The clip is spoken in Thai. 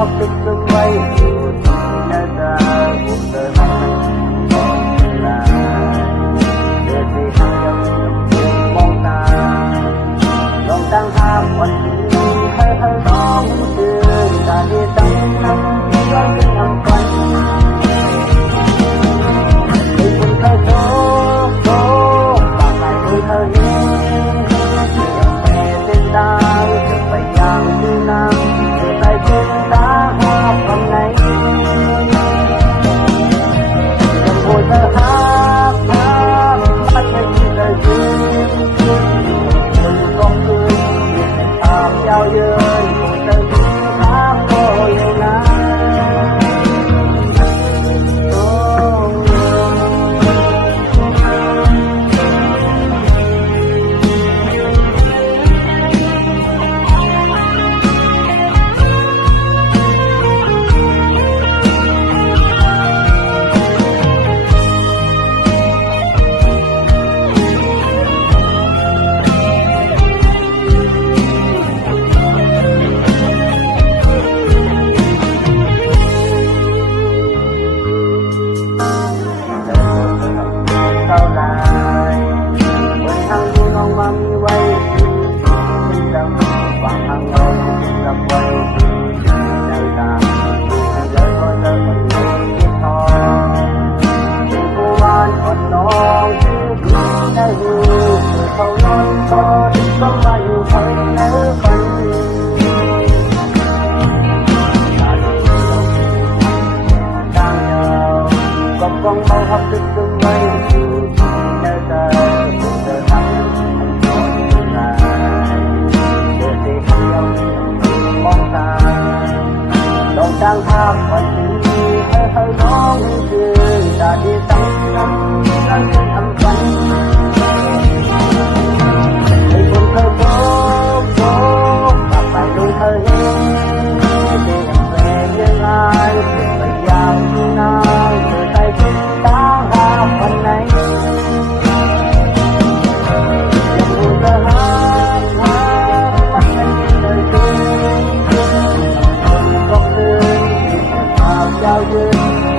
public เขานอนพองต้องมาอยู่ไฟแล้วฝันต่างดาวก็คงเขาทำตึกตึงไม่อยู่แต่แต่แต่ทำจางภาพวันนี้ให้เาน้องคือตาที่สำคัญ out here.